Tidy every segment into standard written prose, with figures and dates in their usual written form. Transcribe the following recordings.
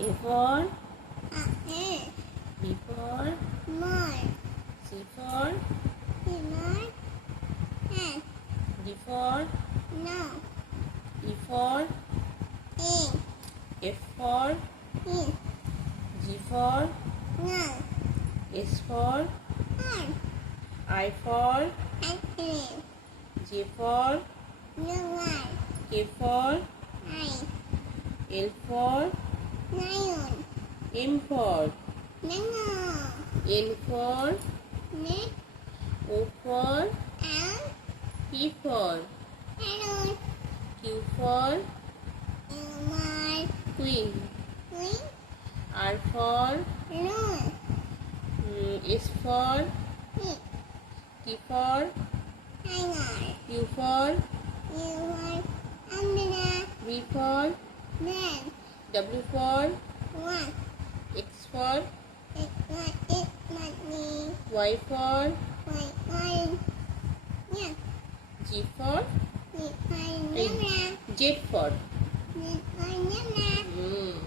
A for A. B for More. C for More. Hand. D for No. E for E. F for E. G for No. S for Hand. I for Active. J for No one. K for I. L for Lion. M for Mango. N for Neck. O for L. P for Hello. Q for My. Queen, Wing. R for Loon. S for Hit. T for Hanger. U for You want umbrella. V for Then. W for What? X for It might be. Y for Wait, one. Yeah. G for It might never. Z for It might never. Wow.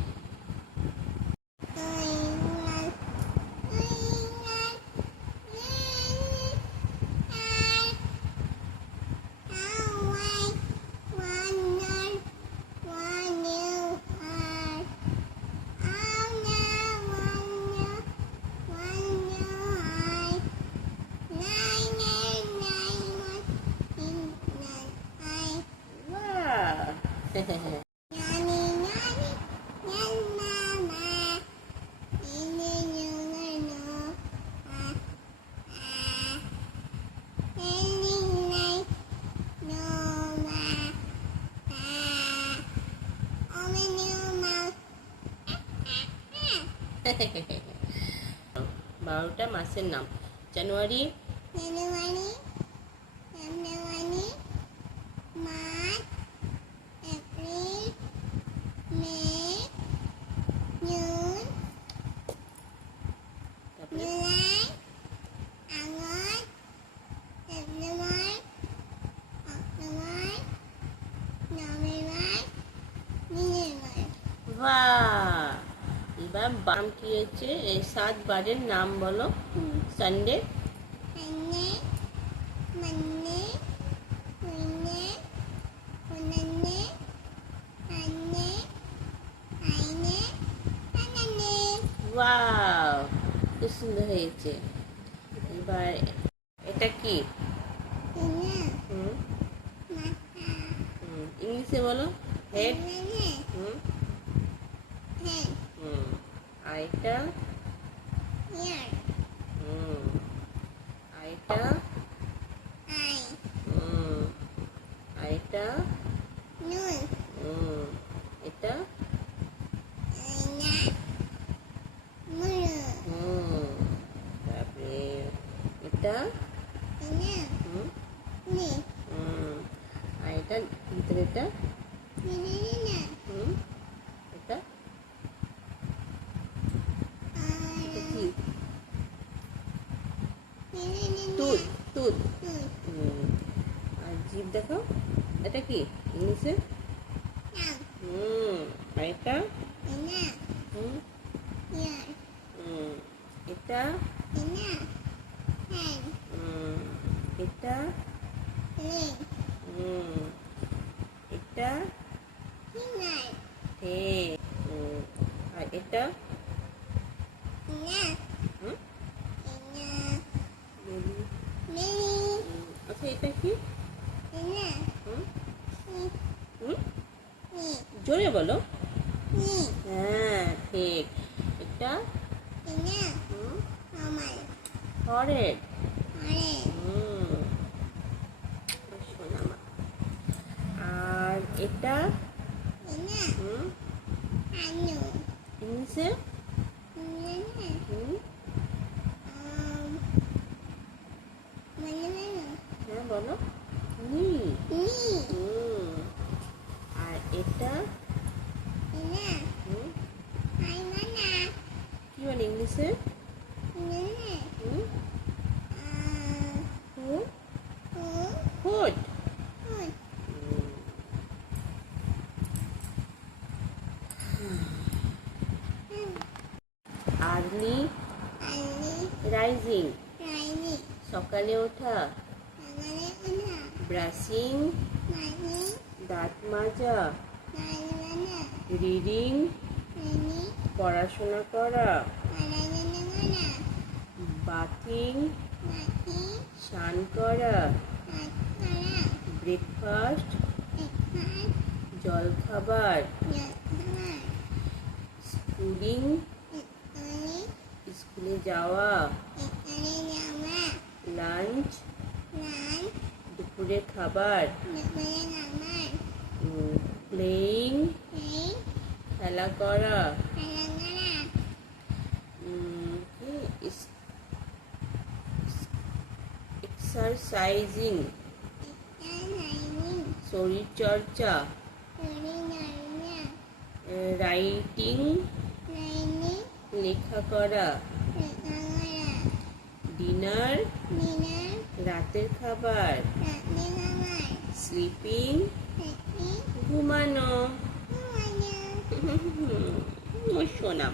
বারোটা মাসের নাম জানুয়ারি March, April, May, June, তারপরে July, August, September, October, November, December. বাহ এবার বাম কি হচ্ছে এই 7 বারের নাম বলো Sunday Sunday, Monday, Tuesday, Wednesday, Thursday, Friday, Saturday. Wow খুব সুন্দর হয়েছে এবার এটা কি Dinner, হুম Masa, ইংলিশে বলো হেড Dinner, হুম Head, হুম আর এটা Ear, হুম আর এটা Eye, হুম আর এটা Nose, হুম এটা Neck, Mulu, হুম তারপরে এটা Dinner, হুম Knee, হুম আর এটা ভিতরে এটা Dinner, হুম এটা এটা কি টুথ টুথ আর জিভ দেখো এটা কি ইংলিশে আর এটা হুম এটা এটা এটা ঠিক আর এটা হুম আচ্ছা এটা কি হুম হুম জোরে বলো হ্যাঁ ঠিক এটা হরেড শোনা মা আর এটা হুম ইংলিশে হুম হ্যাঁ বলো নি আর এটা হুম কি বলে ইংলিশে হুম ফুড আর্লি আলি রাইজিং, রাইনি সকালে ওঠা। সকালে ওঠা ব্রাশিং, মানি দাঁত মাজা। নাইবানা রিডিং, রেনি পড়াশোনা করা। পারাগানা করা বাথিং, মাটি স্নান করা। হাত করা ব্রেকফাস্ট, এখান জলখাবার। যথা স্কুলিং, এখানে স্কুলে যাওয়া। এখানে জামা লাঞ্চ, লাল দুপুরের খাবার। দুপুরে খাবার প্লেইং, এই খেলা করা। পারাগানা এক্সারসাইজিং, এটা লাইনিং শরীর চর্চা। তরি নাইনা রাইটিং, লাইনি লেখা করা। লেখা করা ডিনার, ডিনার রাতের খাবার। রাতে খাবার স্লিপিং, রাতে ঘুমানো। ঘুমানো সোনা